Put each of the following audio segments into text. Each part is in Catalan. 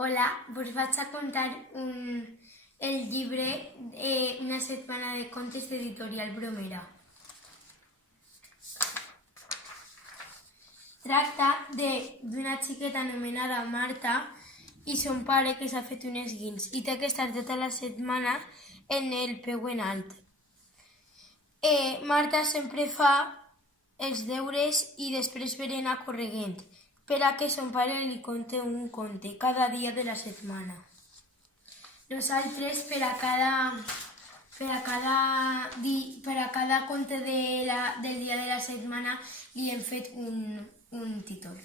Hola, vos vaig a contar el llibre Una setmana de contes d'Editorial Bromera. Tracta d'una xiqueta anomenada Marta i son pare que s'ha fet un esguins i té que estar tota la setmana en el peu en alt. Marta sempre fa els deures i després berenar correguent per a que son pare li conte un conte cada dia de la setmana. Nosaltres per a cada conte del dia de la setmana li hem fet un títol.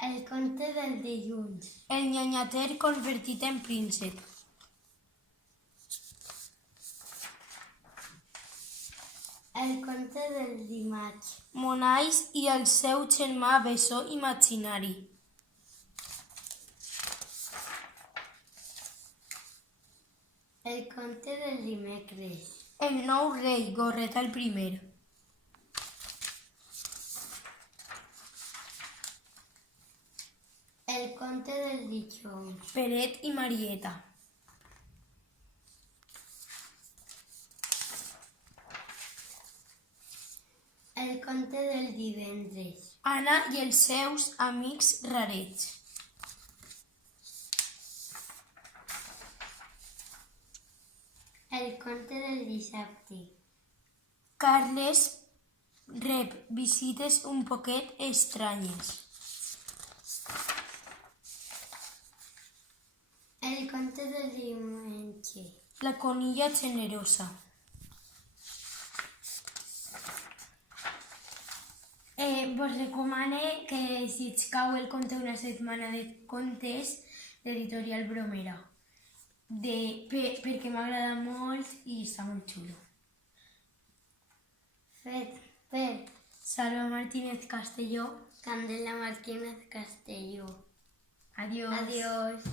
El conte del dilluns. El nyanyater convertit en príncep. El conte del dimarts. Monais i el seu germà bessó imaginari. El conte del dimecres. El nou rei, Gorreta el primer. El conte del dijous. Peret i Marieta. El conte del divendres. Anna i els seus amics rarets. El conte del dissabte. Carles rep visites un poquet estranyes. El conte del diumenge. La conilla generosa. Vos recomane que si us cau el conte Una setmana de contes d'Editorial Bromera perquè m'agrada molt i està molt xulo. Fet per Salva Martínez Castelló. Candela Martínez Castelló. Adiós. Adiós.